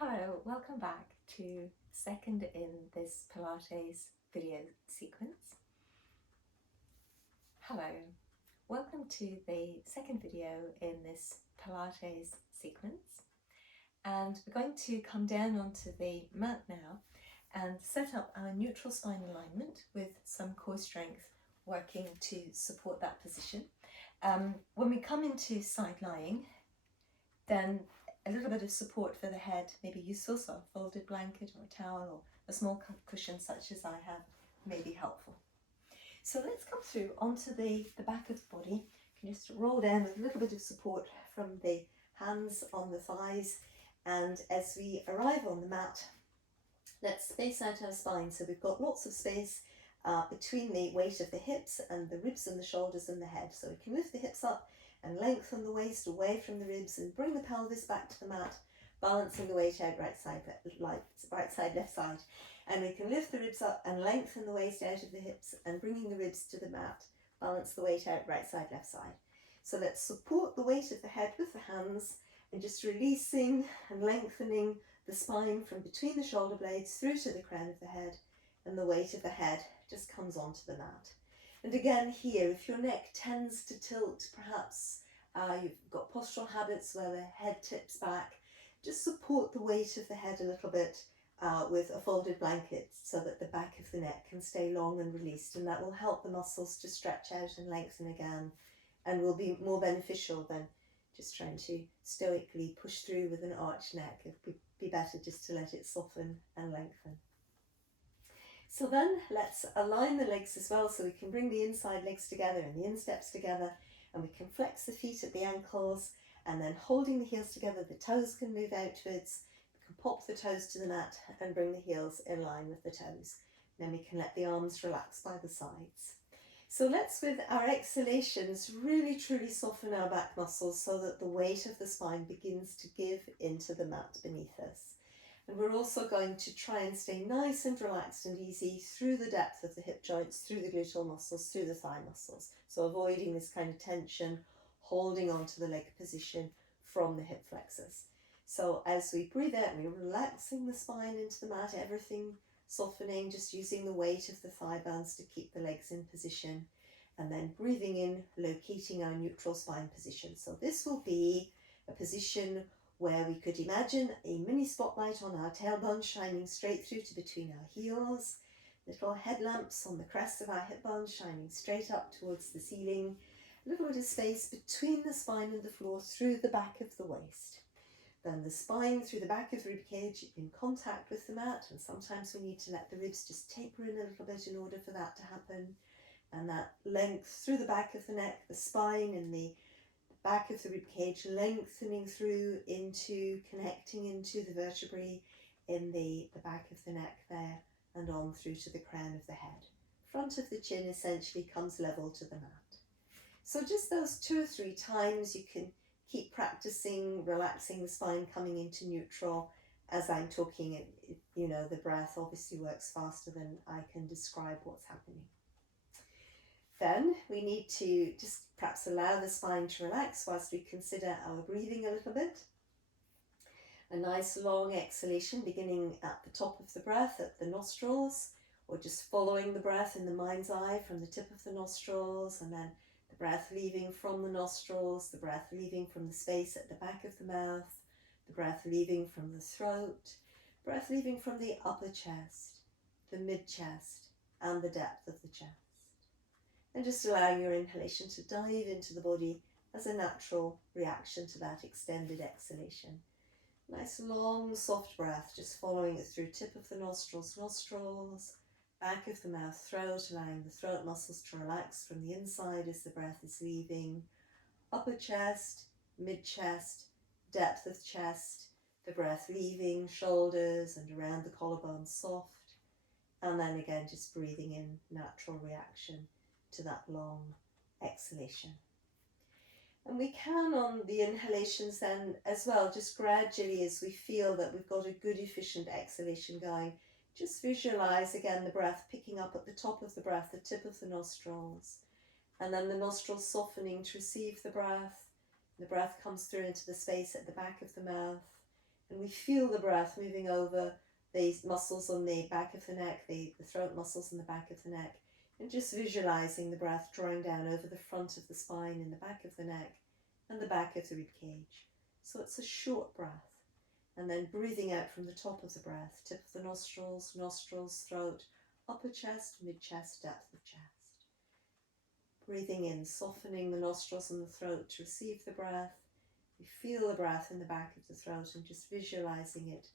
Hello, welcome back to second in this Pilates video sequence. Hello, welcome to the second video in this Pilates sequence, and we're going to come down onto the mat now and set up our neutral spine alignment with some core strength working to support that position. When we come into side lying, then a little bit of support for the head may be useful, so a folded blanket or a towel or a small cushion such as I have may be helpful. So let's come through onto the back of the body. You can just roll down with a little bit of support from the hands on the thighs, and as we arrive on the mat, let's space out our spine so we've got lots of space between the weight of the hips and the ribs and the shoulders and the head. So we can lift the hips up and lengthen the waist away from the ribs and bring the pelvis back to the mat, balancing the weight out right side, left side. And we can lift the ribs up and lengthen the waist out of the hips and bringing the ribs to the mat, balance the weight out right side, left side. So let's support the weight of the head with the hands and just releasing and lengthening the spine from between the shoulder blades through to the crown of the head, and the weight of the head just comes onto the mat. And again here, if your neck tends to tilt, perhaps you've got postural habits where the head tips back, just support the weight of the head a little bit with a folded blanket so that the back of the neck can stay long and released, and that will help the muscles to stretch out and lengthen again, and will be more beneficial than just trying to stoically push through with an arched neck. It would be better just to let it soften and lengthen. So then let's align the legs as well, so we can bring the inside legs together and the insteps together, and we can flex the feet at the ankles, and then holding the heels together, the toes can move outwards. We can pop the toes to the mat and bring the heels in line with the toes. Then we can let the arms relax by the sides. So let's, with our exhalations, really truly soften our back muscles so that the weight of the spine begins to give into the mat beneath us. And we're also going to try and stay nice and relaxed and easy through the depth of the hip joints, through the gluteal muscles, through the thigh muscles. So avoiding this kind of tension, holding on to the leg position from the hip flexors. So as we breathe out, we're relaxing the spine into the mat, everything softening, just using the weight of the thigh bands to keep the legs in position. And then breathing in, locating our neutral spine position. So this will be a position where we could imagine a mini spotlight on our tailbone shining straight through to between our heels, little headlamps on the crest of our hip bones shining straight up towards the ceiling, a little bit of space between the spine and the floor through the back of the waist. Then the spine through the back of the rib cage in contact with the mat, and sometimes we need to let the ribs just taper in a little bit in order for that to happen. And that length through the back of the neck, the spine and the back of the rib cage lengthening through into, connecting into the vertebrae in the back of the neck there, and on through to the crown of the head. Front of the chin essentially comes level to the mat. So just those 2 or 3 times you can keep practicing relaxing the spine, coming into neutral as I'm talking. You know, the breath obviously works faster than I can describe what's happening. Then we need to just perhaps allow the spine to relax whilst we consider our breathing a little bit. A nice long exhalation beginning at the top of the breath at the nostrils, or just following the breath in the mind's eye from the tip of the nostrils, and then the breath leaving from the nostrils, the breath leaving from the space at the back of the mouth, the breath leaving from the throat, breath leaving from the upper chest, the mid-chest, and the depth of the chest. And just allowing your inhalation to dive into the body as a natural reaction to that extended exhalation. Nice long soft breath, just following it through tip of the nostrils, back of the mouth, throat, allowing the throat muscles to relax from the inside as the breath is leaving. Upper chest, mid-chest, depth of chest, the breath leaving, shoulders and around the collarbone soft. And then again, just breathing in, natural reaction to that long exhalation. And we can, on the inhalations then as well, just gradually, as we feel that we've got a good efficient exhalation going, just visualize again the breath picking up at the top of the breath, the tip of the nostrils, and then the nostrils softening to receive the breath. The breath comes through into the space at the back of the mouth, And we feel the breath moving over these muscles on the back of the neck, the throat muscles in the back of the neck, and just visualizing the breath drawing down over the front of the spine and the back of the neck and the back of the rib cage. So it's a short breath. And then breathing out from the top of the breath, tip of the nostrils, throat, upper chest, mid-chest, depth of chest. Breathing in, softening the nostrils and the throat to receive the breath. You feel the breath in the back of the throat and just visualizing it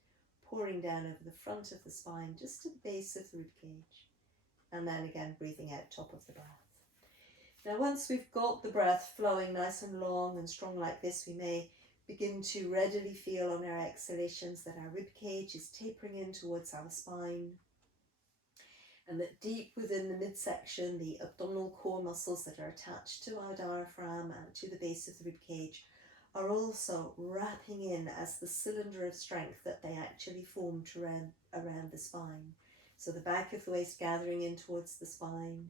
pouring down over the front of the spine, just to the base of the rib cage. And then again, breathing out top of the breath. Now, once we've got the breath flowing nice and long and strong like this, we may begin to readily feel on our exhalations that our rib cage is tapering in towards our spine, and that deep within the midsection, the abdominal core muscles that are attached to our diaphragm and to the base of the rib cage are also wrapping in as the cylinder of strength that they actually form around the spine. So the back of the waist gathering in towards the spine,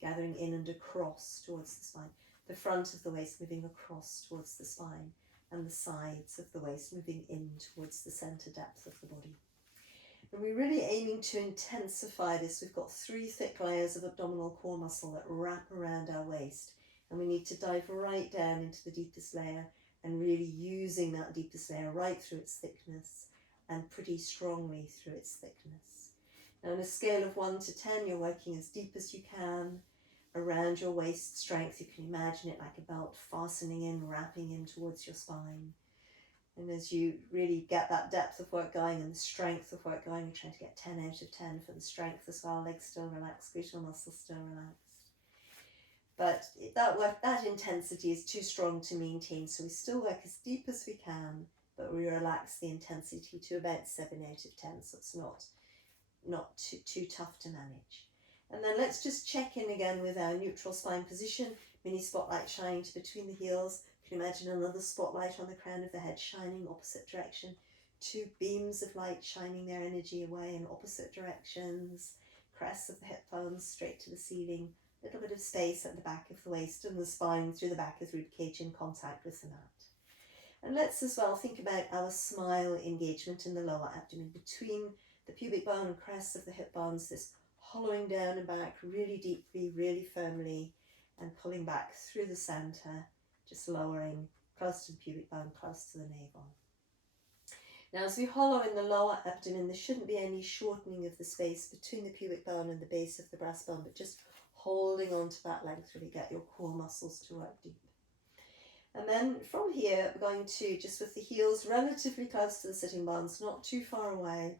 gathering in and across towards the spine, the front of the waist moving across towards the spine, and the sides of the waist moving in towards the center depth of the body. And we're really aiming to intensify this. We've got 3 thick layers of abdominal core muscle that wrap around our waist, and we need to dive right down into the deepest layer and really using that deepest layer right through its thickness and pretty strongly through its thickness. Now, on a scale of 1 to 10, you're working as deep as you can around your waist strength. You can imagine it like a belt fastening in, wrapping in towards your spine. And as you really get that depth of work going and the strength of work going, you're trying to get 10 out of 10 for the strength as well. Legs still relaxed, gluteal muscles still relaxed. But that intensity is too strong to maintain, so we still work as deep as we can, but we relax the intensity to about 7 out of 10, so it's not too tough to manage. And then let's just check in again with our neutral spine position. Mini spotlight shining to between the heels. You can imagine another spotlight on the crown of the head shining opposite direction. 2 beams of light shining their energy away in opposite directions. Crests of the hip bones straight to the ceiling. A little bit of space at the back of the waist and the spine through the back of the rib cage in contact with the mat. And let's as well think about our smile engagement in the lower abdomen between the pubic bone and crests of the hip bones, this hollowing down and back really deeply, really firmly, and pulling back through the center, just lowering close to the pubic bone, close to the navel. Now, as we hollow in the lower abdomen, there shouldn't be any shortening of the space between the pubic bone and the base of the breastbone, but just holding on to that length, really get your core muscles to work deep. And then from here, we're going to, just with the heels relatively close to the sitting bones, not too far away,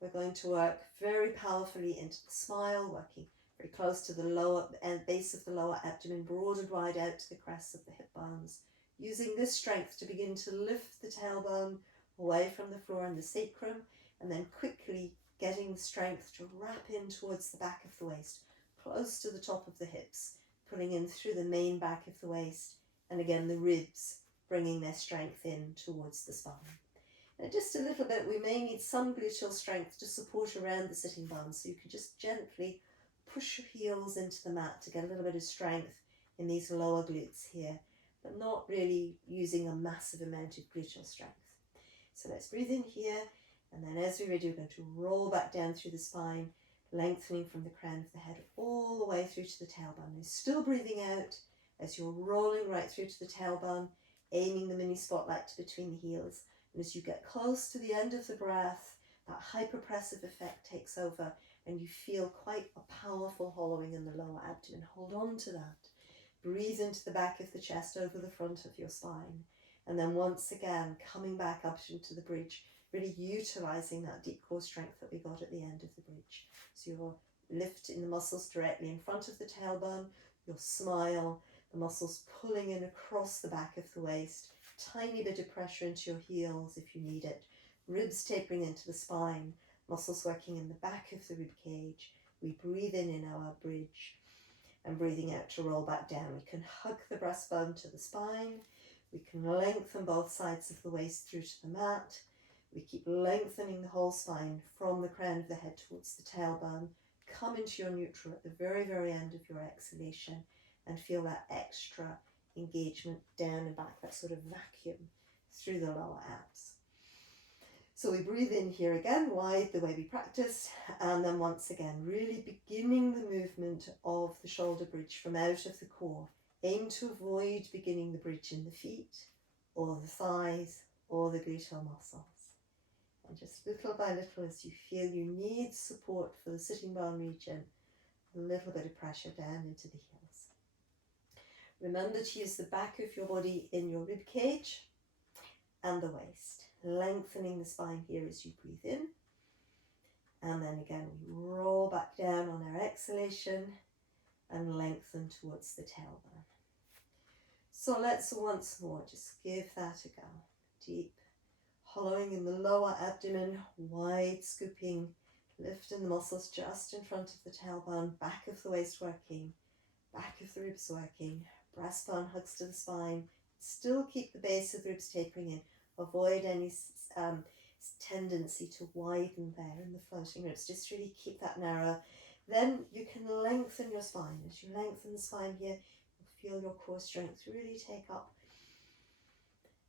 we're going to work very powerfully into the smile, working very close to the lower and base of the lower abdomen, broad and wide out to the crests of the hip bones, using this strength to begin to lift the tailbone away from the floor and the sacrum, and then quickly getting the strength to wrap in towards the back of the waist, close to the top of the hips, pulling in through the main back of the waist, and again the ribs bringing their strength in towards the spine. And just a little bit, we may need some gluteal strength to support around the sitting bones, so you can just gently push your heels into the mat to get a little bit of strength in these lower glutes here, but not really using a massive amount of gluteal strength. So let's breathe in here, and then as we're ready, we're going to roll back down through the spine, lengthening from the crown of the head all the way through to the tailbone. You're still breathing out as you're rolling right through to the tailbone, aiming the mini spotlight to between the heels. And as you get close to the end of the breath, that hyperpressive effect takes over and you feel quite a powerful hollowing in the lower abdomen. Hold on to that. Breathe into the back of the chest over the front of your spine. And then once again, coming back up into the bridge, really utilizing that deep core strength that we got at the end of the bridge. So you're lifting the muscles directly in front of the tailbone, your smile, the muscles pulling in across the back of the waist, tiny bit of pressure into your heels if you need it, ribs tapering into the spine, muscles working in the back of the rib cage. We breathe in our bridge and breathing out to roll back down. We can hug the breastbone to the spine. We can lengthen both sides of the waist through to the mat. We keep lengthening the whole spine from the crown of the head towards the tailbone. Come into your neutral at the very, very end of your exhalation and feel that extra engagement down and back, that sort of vacuum through the lower abs. So we breathe in here again, wide the way we practiced, and then once again, really beginning the movement of the shoulder bridge from out of the core. Aim to avoid beginning the bridge in the feet, or the thighs, or the gluteal muscles. And just little by little, as you feel you need support for the sitting bone region, a little bit of pressure down into the heels. Remember to use the back of your body in your rib cage and the waist, lengthening the spine here as you breathe in. And then again, we roll back down on our exhalation and lengthen towards the tailbone. So let's once more just give that a go. Deep, hollowing in the lower abdomen, wide scooping, lifting the muscles just in front of the tailbone, back of the waist working, back of the ribs working, breastbone hugs to the spine. Still keep the base of the ribs tapering in. Avoid any tendency to widen there in the floating ribs. Just really keep that narrow. Then you can lengthen your spine. As you lengthen the spine here, you'll feel your core strength really take up.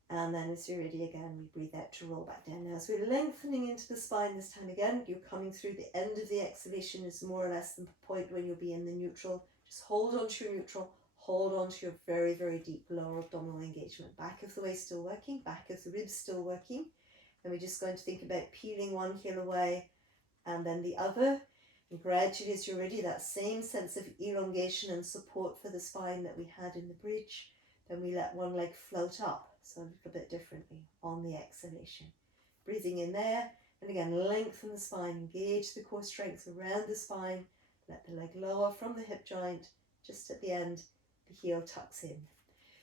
And then as you're ready again, we breathe out to roll back down. Now as we're lengthening into the spine this time again, you're coming through the end of the exhalation is more or less the point when you'll be in the neutral. Just hold on to your neutral. Hold on to your very, very deep lower abdominal engagement. Back of the waist still working, back of the ribs still working. And we're just going to think about peeling one heel away and then the other. And gradually as you're ready, that same sense of elongation and support for the spine that we had in the bridge, then we let one leg float up, so a little bit differently on the exhalation. Breathing in there, and again, lengthen the spine, engage the core strength around the spine, let the leg lower from the hip joint, just at the end, the heel tucks in.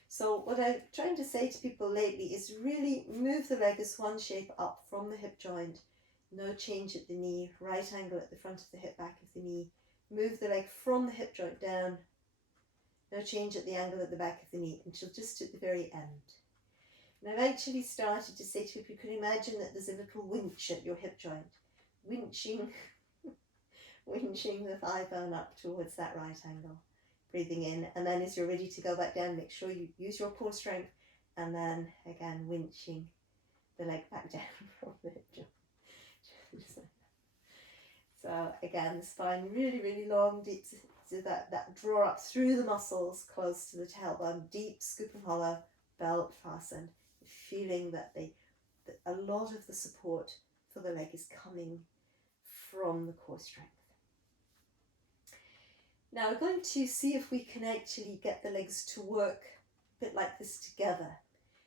So what I'm trying to say to people lately is really move the leg as one shape up from the hip joint. No change at the knee, right angle at the front of the hip, back of the knee. Move the leg from the hip joint down. No change at the angle at the back of the knee until just at the very end. And I've actually started to say to people, you can imagine that there's a little winch at your hip joint, winching the thigh bone up towards that right angle. Breathing in, and then as you're ready to go back down, make sure you use your core strength, and then again winching the leg back down from the hip joint. So again, the spine really, really long, deep, so that draw up through the muscles close to the tailbone, deep scoop and hollow, belt fastened, feeling that a lot of the support for the leg is coming from the core strength. Now we're going to see if we can actually get the legs to work a bit like this together.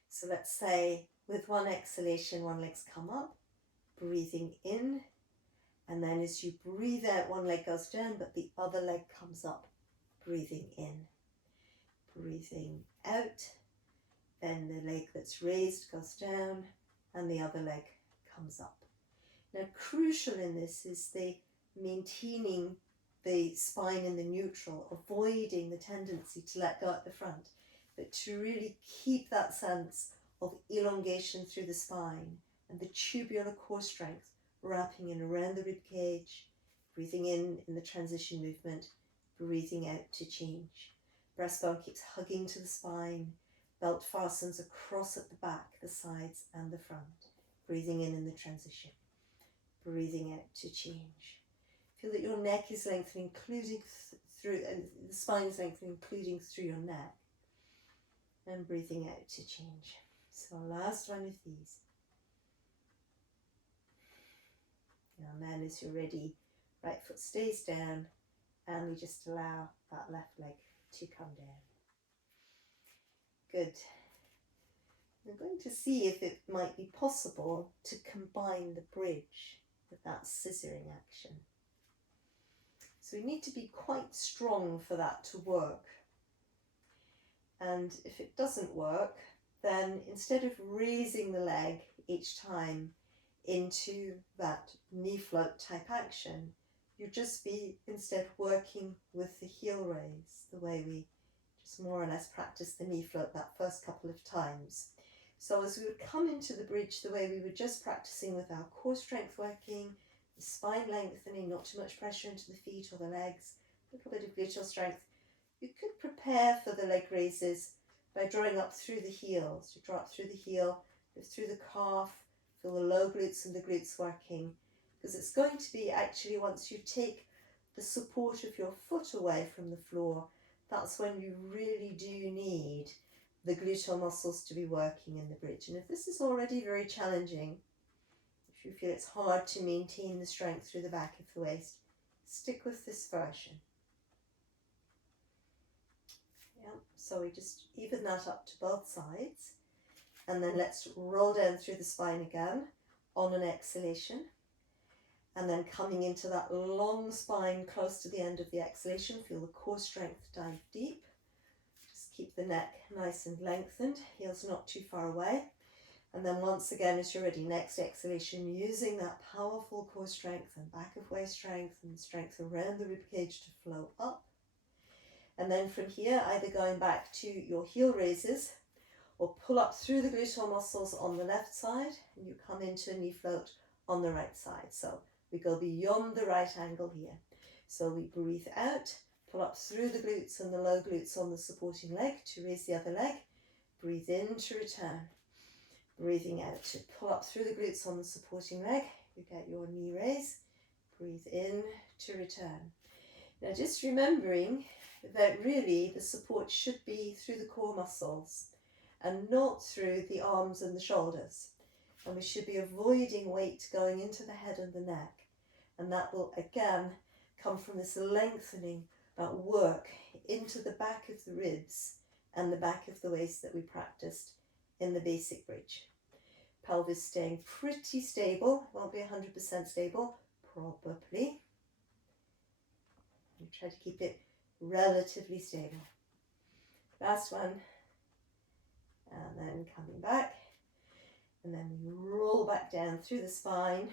So let's say with one exhalation, one leg's come up, breathing in, and then as you breathe out, one leg goes down, but the other leg comes up, breathing in, breathing out, then the leg that's raised goes down, and the other leg comes up. Now crucial in this is the maintaining the spine in the neutral, avoiding the tendency to let go at the front, but to really keep that sense of elongation through the spine and the tubular core strength wrapping in around the rib cage, breathing in the transition movement, breathing out to change. Breastbone keeps hugging to the spine, belt fastens across at the back, the sides and the front, breathing in the transition, breathing out to change. Feel that your neck is lengthening, including through, and the spine is lengthening, including through your neck. And breathing out to change. So last one of these. And then as you're ready, right foot stays down, and we just allow that left leg to come down. Good. We're going to see if it might be possible to combine the bridge with that scissoring action. So we need to be quite strong for that to work. And if it doesn't work, then instead of raising the leg each time into that knee float type action, you just be instead working with the heel raise, the way we just more or less practice the knee float that first couple of times. So as we would come into the bridge the way we were just practicing with our core strength working, the spine lengthening, not too much pressure into the feet or the legs, a little bit of gluteal strength, you could prepare for the leg raises by drawing up through the heels. You draw up through the heel, lift through the calf, Feel the low glutes and the glutes working, because it's going to be actually once you take the support of your foot away from the floor, that's when you really do need the gluteal muscles to be working in the bridge. And if this is already very challenging, if you feel it's hard to maintain the strength through the back of the waist, stick with this version. Yeah, so we just even that up to both sides, and then let's roll down through the spine again on an exhalation, and then coming into that long spine close to the end of the exhalation. Feel the core strength dive deep. Just keep the neck nice and lengthened, heels not too far away. And then once again, as you're ready, next exhalation, using that powerful core strength and back of waist strength and strength around the ribcage to flow up. And then from here, either going back to your heel raises or pull up through the gluteal muscles on the left side, and you come into a knee float on the right side. So we go beyond the right angle here. So we breathe out, pull up through the glutes and the low glutes on the supporting leg to raise the other leg. Breathe in to return. Breathing out to pull up through the glutes on the supporting leg. You get your knee raise. Breathe in to return. Now just remembering that really the support should be through the core muscles and not through the arms and the shoulders. And we should be avoiding weight going into the head and the neck. And that will again come from this lengthening work into the back of the ribs and the back of the waist that we practiced in the basic bridge. Pelvis staying pretty stable, won't be 100% stable, probably. You try to keep it relatively stable. Last one, and then coming back, and then we roll back down through the spine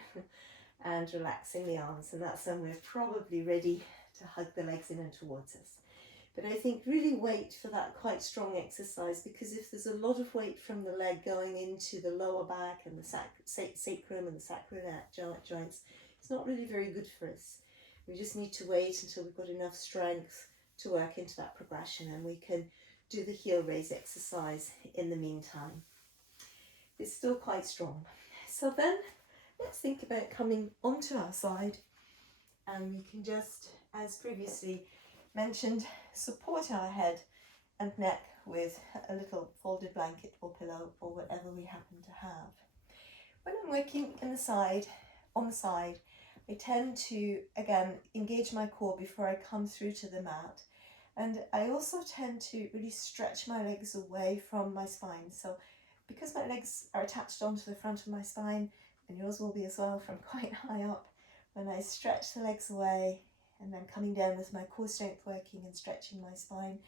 and relaxing the arms, and that's when we're probably ready to hug the legs in and towards us. But I think really wait for that quite strong exercise, because if there's a lot of weight from the leg going into the lower back and the sacrum and the sacroiliac joints, it's not really very good for us. We just need to wait until we've got enough strength to work into that progression, and we can do the heel raise exercise in the meantime. It's still quite strong. So then let's think about coming onto our side, and we can just, as previously mentioned, support our head and neck with a little folded blanket or pillow or whatever we happen to have. When I'm working on the side, I tend to, again, engage my core before I come through to the mat. And I also tend to really stretch my legs away from my spine. So because my legs are attached onto the front of my spine, and yours will be as well from quite high up, when I stretch the legs away and then coming down with my core strength working and stretching my spine,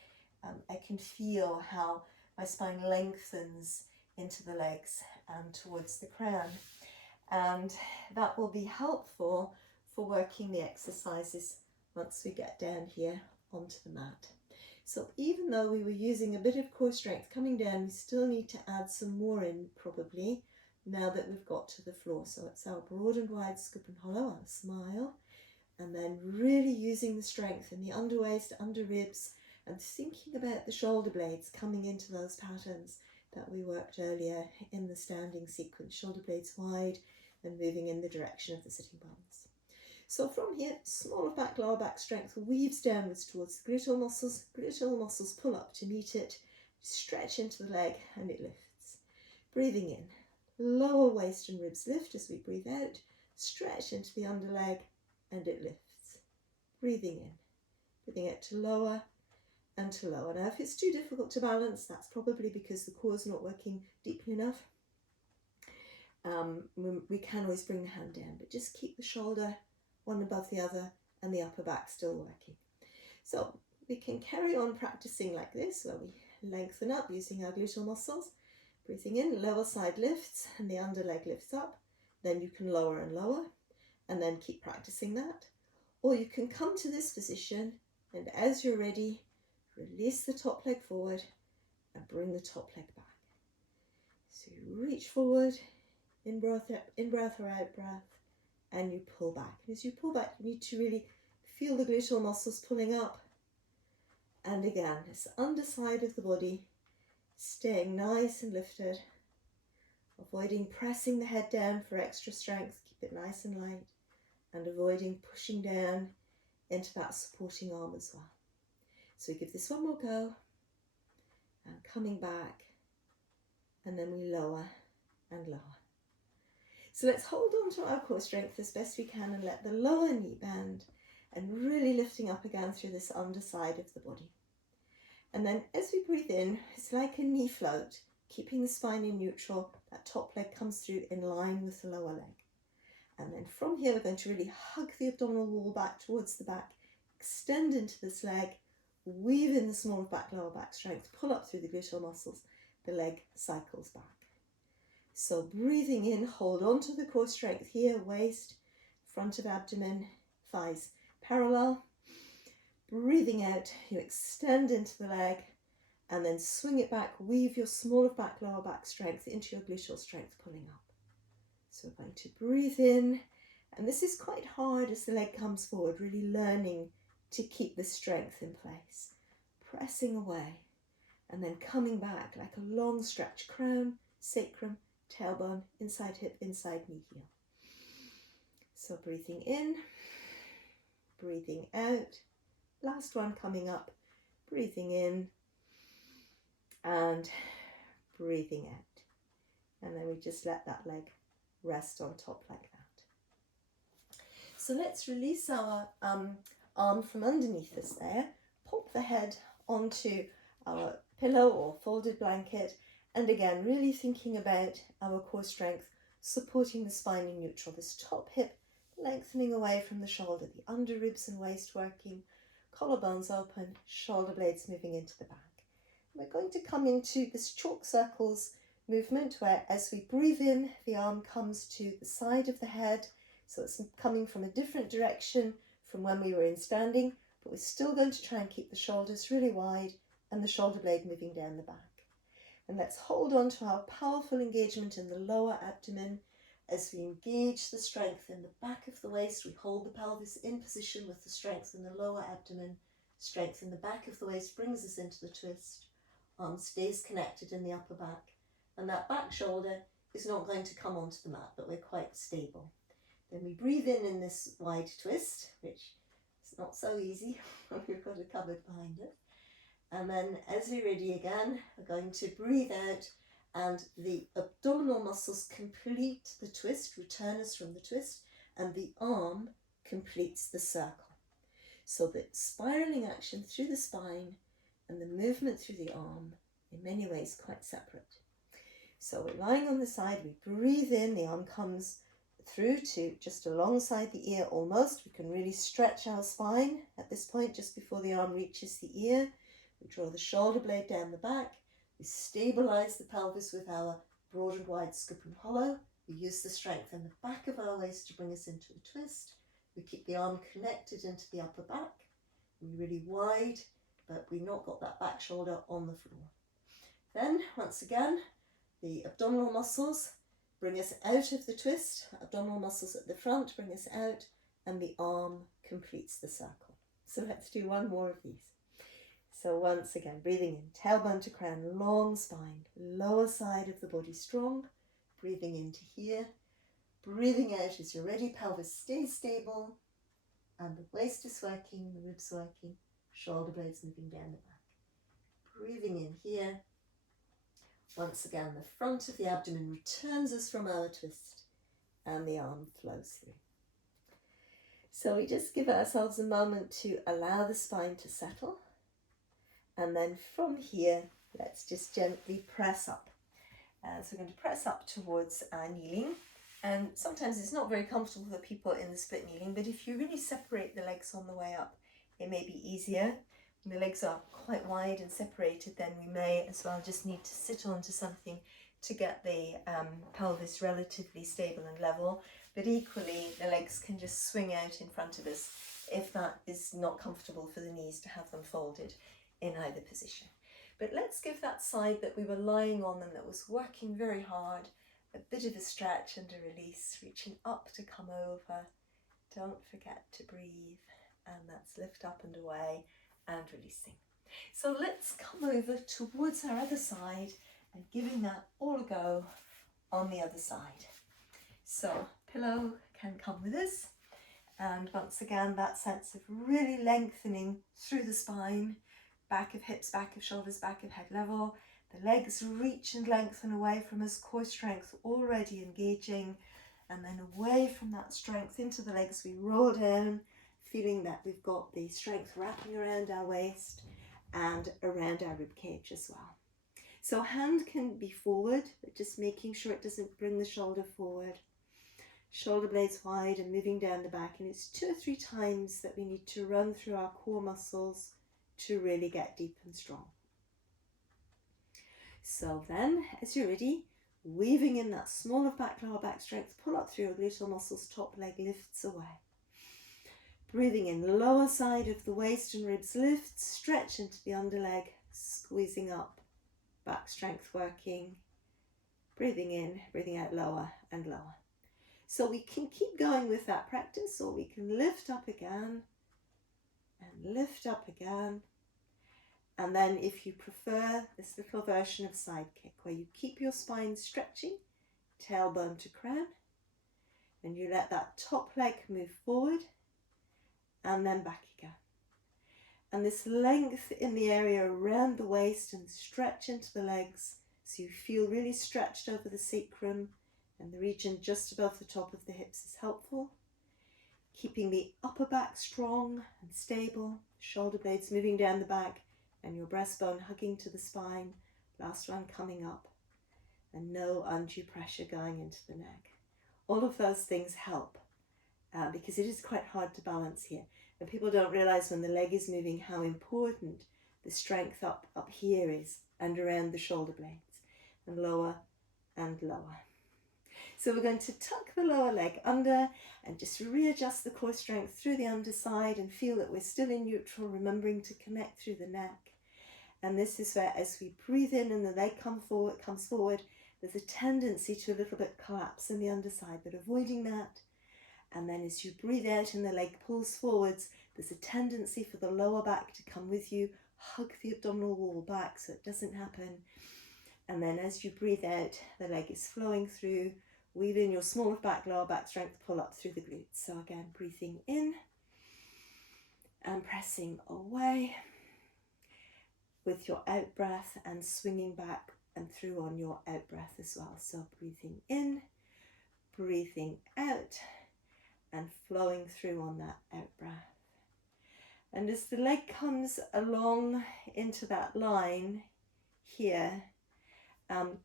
I can feel how my spine lengthens into the legs and towards the crown. And that will be helpful for working the exercises once we get down here onto the mat. So even though we were using a bit of core strength coming down, we still need to add some more in probably now that we've got to the floor. So it's our broad and wide scoop and hollow, our smile, and then really using the strength in the under waist, under ribs, and thinking about the shoulder blades coming into those patterns that we worked earlier in the standing sequence. Shoulder blades wide and moving in the direction of the sitting bones. So from here, small of back, lower back strength weaves downwards towards the gluteal muscles pull up to meet it, stretch into the leg and it lifts. Breathing in, lower waist and ribs lift as we breathe out, stretch into the under leg and it lifts. Breathing in, breathing out to lower and to lower. Now if it's too difficult to balance, that's probably because the core is not working deeply enough. We can always bring the hand down, but just keep the shoulder one above the other and the upper back still working. So we can carry on practicing like this, where we lengthen up using our gluteal muscles. Breathing in, lower side lifts and the under leg lifts up. Then you can lower and lower and then keep practicing that. Or you can come to this position and as you're ready, release the top leg forward and bring the top leg back. So you reach forward, in breath or out breath, and you pull back. And as you pull back, you need to really feel the gluteal muscles pulling up. And again, this underside of the body staying nice and lifted, avoiding pressing the head down for extra strength, keep it nice and light, and avoiding pushing down into that supporting arm as well. So we give this one more go, and coming back, and then we lower and lower. So let's hold on to our core strength as best we can and let the lower knee bend and really lifting up again through this underside of the body. And then as we breathe in, it's like a knee float, keeping the spine in neutral. That top leg comes through in line with the lower leg. And then from here, we're going to really hug the abdominal wall back towards the back, extend into this leg, weave in the small of back, lower back strength, pull up through the gluteal muscles, the leg cycles back. So breathing in, hold on to the core strength here, waist, front of abdomen, thighs parallel. Breathing out, you extend into the leg and then swing it back, weave your small of back, lower back strength into your gluteal strength, pulling up. So we're going to breathe in, and this is quite hard as the leg comes forward, really learning to keep the strength in place. Pressing away and then coming back like a long stretch, crown, sacrum, tailbone, inside hip, inside knee heel. So breathing in, breathing out. Last one coming up, breathing in and breathing out. And then we just let that leg rest on top like that. So let's release our arm from underneath us there, pop the head onto our pillow or folded blanket, and again really thinking about our core strength, supporting the spine in neutral, this top hip lengthening away from the shoulder, the under ribs and waist working, collarbones open, shoulder blades moving into the back. We're going to come into this chalk circles movement where as we breathe in, the arm comes to the side of the head, so it's coming from a different direction from when we were in standing, but we're still going to try and keep the shoulders really wide and the shoulder blade moving down the back. And let's hold on to our powerful engagement in the lower abdomen. As we engage the strength in the back of the waist, we hold the pelvis in position with the strength in the lower abdomen. Strength in the back of the waist brings us into the twist. Arm stays connected in the upper back. And that back shoulder is not going to come onto the mat, but we're quite stable. Then we breathe in this wide twist, which is not so easy when we've got a cupboard behind it. And then as we're ready again, we're going to breathe out, and the abdominal muscles complete the twist, return us from the twist, and the arm completes the circle. So the spiraling action through the spine and the movement through the arm, in many ways quite separate. So we're lying on the side, we breathe in, the arm comes through to just alongside the ear almost. We can really stretch our spine at this point just before the arm reaches the ear. We draw the shoulder blade down the back. We stabilise the pelvis with our broad and wide scoop and hollow. We use the strength in the back of our waist to bring us into a twist. We keep the arm connected into the upper back. We're really wide, but we've not got that back shoulder on the floor. Then, once again, the abdominal muscles bring us out of the twist. Abdominal muscles at the front bring us out, and the arm completes the circle. So let's do one more of these. So once again, breathing in, tailbone to crown, long spine, lower side of the body strong, breathing into here, breathing out as you're ready, pelvis stays stable, and the waist is working, the ribs working, shoulder blades moving down the back. Breathing in here, once again, the front of the abdomen returns us from our twist, and the arm flows through. So we just give ourselves a moment to allow the spine to settle. And then from here, let's just gently press up. So we're going to press up towards kneeling. And sometimes it's not very comfortable for people in the split kneeling, but if you really separate the legs on the way up, it may be easier. When the legs are quite wide and separated, then we may as well just need to sit onto something to get the pelvis relatively stable and level. But equally, the legs can just swing out in front of us if that is not comfortable for the knees to have them folded in either position. But let's give that side that we were lying on and that was working very hard a bit of a stretch and a release, reaching up to come over. Don't forget to breathe, and that's lift up and away and releasing. So let's come over towards our other side and giving that all a go on the other side. So pillow can come with us, and once again that sense of really lengthening through the spine, back of hips, back of shoulders, back of head level. The legs reach and lengthen away from us, core strength already engaging, and then away from that strength into the legs we roll down, feeling that we've got the strength wrapping around our waist and around our rib cage as well. So hand can be forward, but just making sure it doesn't bring the shoulder forward. Shoulder blades wide and moving down the back, and it's 2 or 3 times that we need to run through our core muscles to really get deep and strong. So then, as you're ready, weaving in that small of back, lower back strength, pull up through your gluteal muscles, top leg lifts away. Breathing in, lower side of the waist and ribs lifts, stretch into the underleg, squeezing up, back strength working. Breathing in, breathing out, lower and lower. So we can keep going with that practice, or we can lift up again and lift up again. And then if you prefer this little version of side kick where you keep your spine stretching, tailbone to crown, and you let that top leg move forward and then back again. And this length in the area around the waist and stretch into the legs so you feel really stretched over the sacrum, and the region just above the top of the hips is helpful. Keeping the upper back strong and stable, shoulder blades moving down the back, and your breastbone hugging to the spine. Last one coming up, and no undue pressure going into the neck. All of those things help because it is quite hard to balance here. And people don't realize when the leg is moving how important the strength up here is, and around the shoulder blades, and lower and lower. So we're going to tuck the lower leg under and just readjust the core strength through the underside and feel that we're still in neutral, remembering to connect through the neck. And this is where, as we breathe in and the leg comes forward, there's a tendency to a little bit collapse in the underside, but avoiding that. And then as you breathe out and the leg pulls forwards, there's a tendency for the lower back to come with you, hug the abdominal wall back so it doesn't happen. And then as you breathe out, the leg is flowing through. Weave in your small of back, lower back strength, pull up through the glutes. So again, breathing in and pressing away with your out breath, and swinging back and through on your out breath as well. So breathing in, breathing out, and flowing through on that out breath. And as the leg comes along into that line here,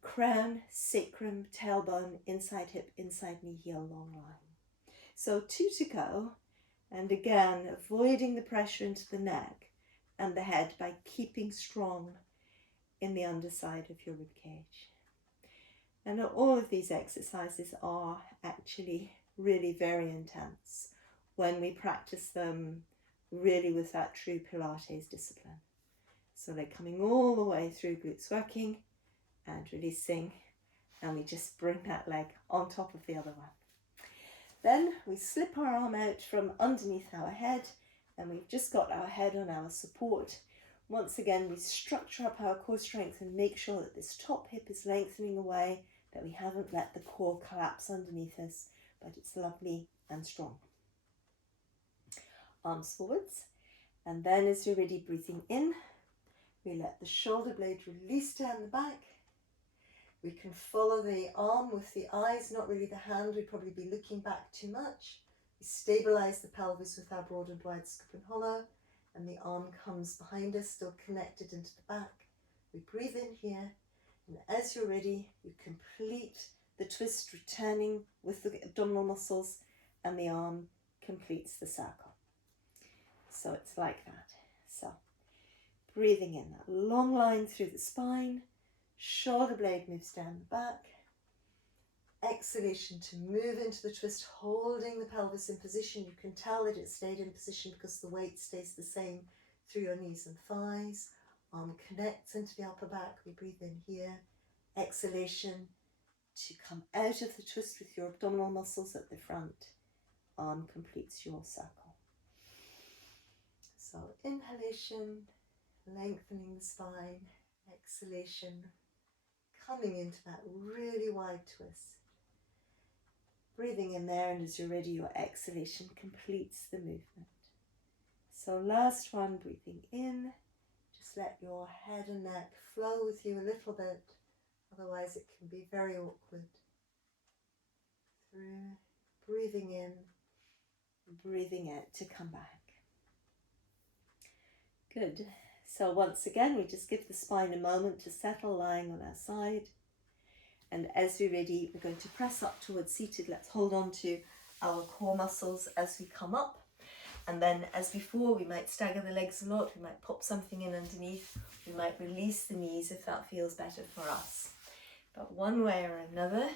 crown, sacrum, tailbone, inside hip, inside knee, heel, long line. So 2 to go, and again avoiding the pressure into the neck and the head by keeping strong in the underside of your rib cage. And all of these exercises are actually really very intense when we practice them really with that true Pilates discipline. So they're coming all the way through, glutes working and releasing, and we just bring that leg on top of the other one. Then we slip our arm out from underneath our head, and we've just got our head on our support. Once again, we structure up our core strength and make sure that this top hip is lengthening away, that we haven't let the core collapse underneath us, but it's lovely and strong. Arms forwards, and then as you're ready, breathing in, we let the shoulder blade release down the back. We can follow the arm with the eyes, not really the hand. We'd probably be looking back too much. We stabilize the pelvis with our broad and wide scoop and hollow, and the arm comes behind us, still connected into the back. We breathe in here, and as you're ready, you complete the twist, returning with the abdominal muscles, and the arm completes the circle. So it's like that. So breathing in that long line through the spine, shoulder blade moves down the back. Exhalation to move into the twist, holding the pelvis in position. You can tell that it stayed in position because the weight stays the same through your knees and thighs. Arm connects into the upper back. We breathe in here. Exhalation to come out of the twist with your abdominal muscles at the front. Arm completes your circle. So inhalation, lengthening the spine. Exhalation, coming into that really wide twist. Breathing in there, and as you're ready, your exhalation completes the movement. So last one, breathing in. Just let your head and neck flow with you a little bit, otherwise it can be very awkward. Through, breathing in, breathing out to come back. Good. So once again, we just give the spine a moment to settle, lying on our side. And as we're ready, we're going to press up towards seated. Let's hold on to our core muscles as we come up. And then, as before, we might stagger the legs a lot. We might pop something in underneath. We might release the knees if that feels better for us. But one way or another,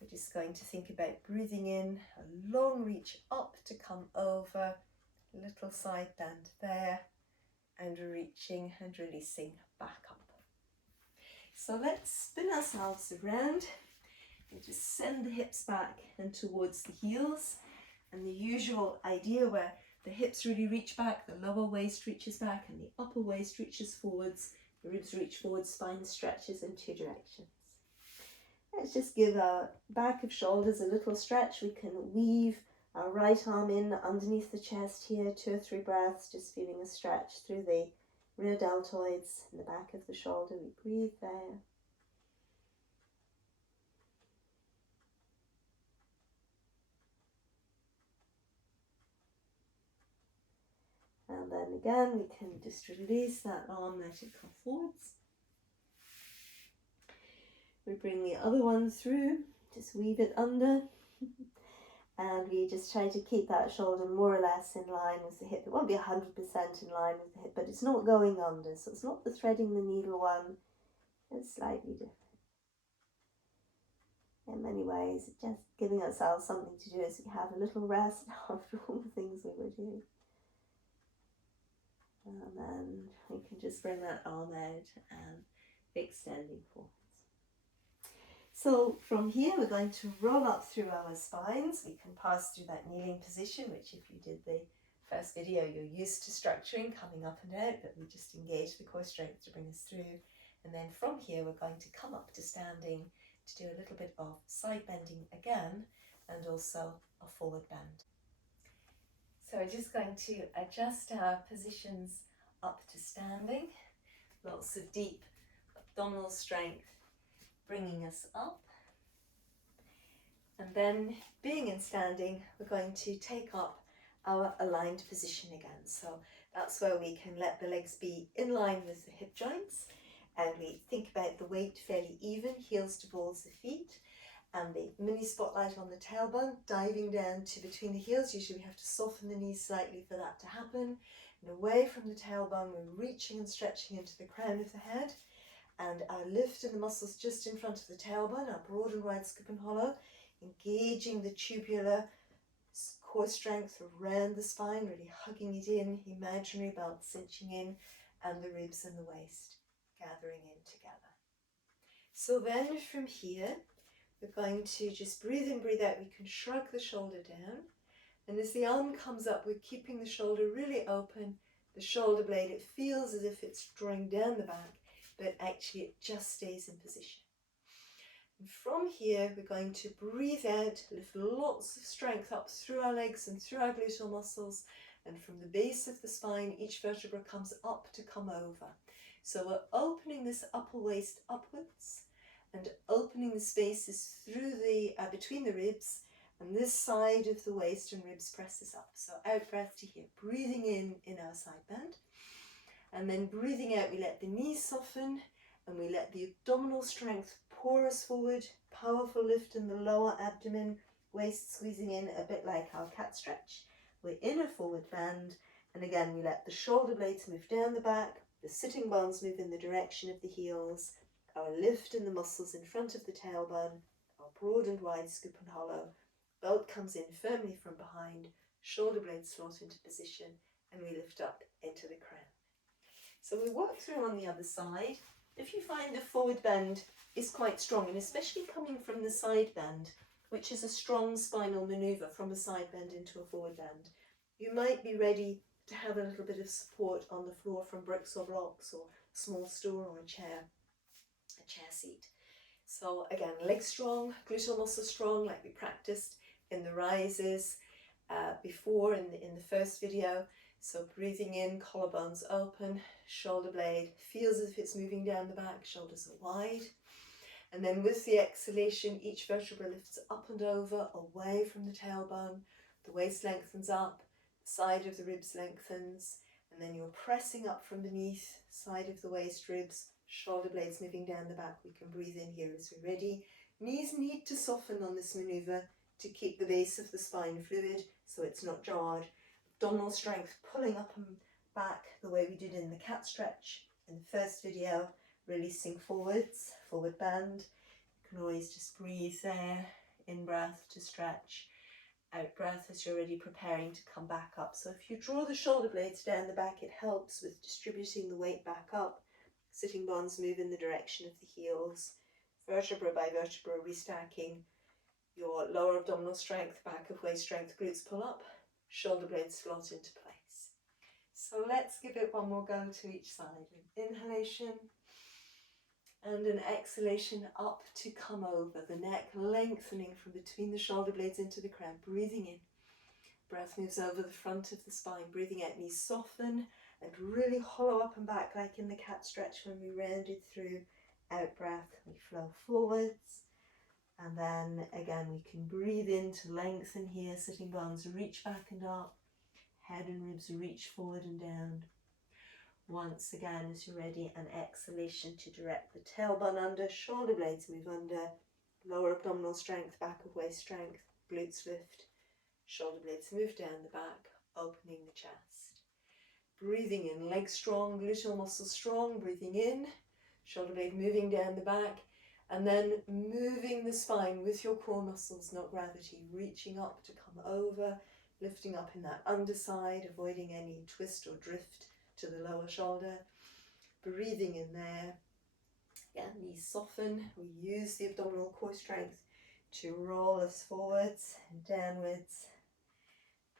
we're just going to think about breathing in, a long reach up to come over, a little side bend there, and reaching and releasing back up. So let's spin ourselves around and just send the hips back and towards the heels. And the usual idea where the hips really reach back, the lower waist reaches back, and the upper waist reaches forwards, the ribs reach forwards, spine stretches in two directions. Let's just give our back of shoulders a little stretch. We can weave our right arm in underneath the chest here, 2 or 3 breaths, just feeling a stretch through the rear deltoids and the back of the shoulder. We breathe there. And then again, we can just release that arm, let it come forwards. We bring the other one through, just weave it under. And we just try to keep that shoulder more or less in line with the hip. It won't be 100% in line with the hip, but it's not going under. So it's not the threading the needle one, it's slightly different. In many ways, just giving ourselves something to do as we have a little rest after all the things we were doing. And then we can just bring that arm out and extending forwards. So from here, we're going to roll up through our spines. We can pass through that kneeling position, which if you did the first video, you're used to structuring, coming up and out, but we just engage the core strength to bring us through. And then from here, we're going to come up to standing to do a little bit of side bending again, and also a forward bend. So we're just going to adjust our positions up to standing. Lots of deep abdominal strength bringing us up. And then being in standing, we're going to take up our aligned position again. So that's where we can let the legs be in line with the hip joints, and we think about the weight fairly even, heels to balls of feet, and the mini spotlight on the tailbone, diving down to between the heels. Usually we have to soften the knees slightly for that to happen. And away from the tailbone, we're reaching and stretching into the crown of the head, and our lift in the muscles just in front of the tailbone, our broad and wide scoop and hollow, engaging the tubular core strength around the spine, really hugging it in, imaginary belt cinching in, and the ribs and the waist gathering in together. So then from here, we're going to just breathe in, breathe out. We can shrug the shoulder down, and as the arm comes up, we're keeping the shoulder really open. The shoulder blade, it feels as if it's drawing down the back, but actually it just stays in position. And from here, we're going to breathe out, lift lots of strength up through our legs and through our gluteal muscles, and from the base of the spine, each vertebra comes up to come over. So we're opening this upper waist upwards and opening the spaces through the between the ribs, and this side of the waist and ribs presses up. So out breath to here, breathing in our side bend. And then breathing out, we let the knees soften and we let the abdominal strength pour us forward. Powerful lift in the lower abdomen, waist squeezing in a bit like our cat stretch. We're in a forward bend, and again we let the shoulder blades move down the back, the sitting bones move in the direction of the heels, our lift in the muscles in front of the tailbone, our broad and wide scoop and hollow. Belt comes in firmly from behind, shoulder blades slot into position, and we lift up into the crown. So we work through on the other side. If you find the forward bend is quite strong, and especially coming from the side bend, which is a strong spinal maneuver from a side bend into a forward bend, you might be ready to have a little bit of support on the floor from bricks or blocks or a small stool or a chair seat. So again, legs strong, gluteal muscles strong, like we practiced in the rises before in the first video. So breathing in, collarbones open, shoulder blade feels as if it's moving down the back, shoulders are wide. And then with the exhalation, each vertebra lifts up and over, away from the tailbone. The waist lengthens up, the side of the ribs lengthens, and then you're pressing up from beneath, side of the waist, ribs, shoulder blades moving down the back. We can breathe in here as we're ready. Knees need to soften on this maneuver to keep the base of the spine fluid so it's not jarred. Abdominal strength pulling up and back the way we did in the cat stretch in the first video, releasing forwards, forward bend. You can always just breathe there, in breath to stretch, out breath as you're already preparing to come back up. So if you draw the shoulder blades down the back, it helps with distributing the weight back up. Sitting bones move in the direction of the heels, vertebra by vertebra restacking. Your lower abdominal strength, back of waist strength, glutes pull up, shoulder blades slot into place. So let's give it one more go to each side. An inhalation and an exhalation up to come over, the neck lengthening from between the shoulder blades into the crown. Breathing in, breath moves over the front of the spine. Breathing out, knees soften and really hollow up and back like in the cat stretch when we rounded through. Out breath, we flow forwards. And then again, we can breathe in to lengthen here, sitting bones reach back and up, head and ribs reach forward and down. Once again, as you're ready, an exhalation to direct the tailbone under, shoulder blades move under, lower abdominal strength, back of waist strength, glutes lift, shoulder blades move down the back, opening the chest. Breathing in, legs strong, gluteal muscles strong, breathing in, shoulder blade moving down the back, and then moving the spine with your core muscles, not gravity, reaching up to come over, lifting up in that underside, avoiding any twist or drift to the lower shoulder. Breathing in there. Again, knees soften. We use the abdominal core strength to roll us forwards and downwards.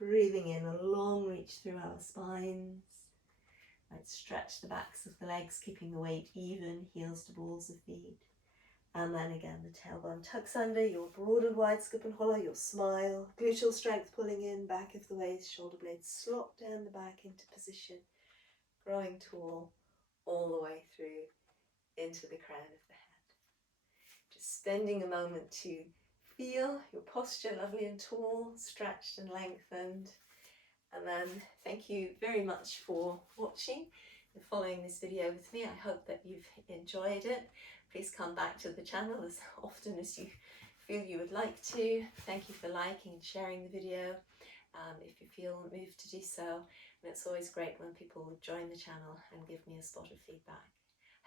Breathing in, a long reach through our spines. Let's stretch the backs of the legs, keeping the weight even, heels to balls of feet. And then again, the tailbone tucks under, your broad and wide scoop and hollow, your smile, gluteal strength pulling in, back of the waist, shoulder blades slot down the back into position, growing tall all the way through into the crown of the head. Just spending a moment to feel your posture lovely and tall, stretched and lengthened. And then thank you very much for watching and following this video with me. I hope that you've enjoyed it. Please come back to the channel as often as you feel you would like to. Thank you for liking and sharing the video if you feel moved to do so. And it's always great when people join the channel and give me a spot of feedback.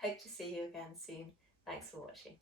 Hope to see you again soon. Thanks for watching.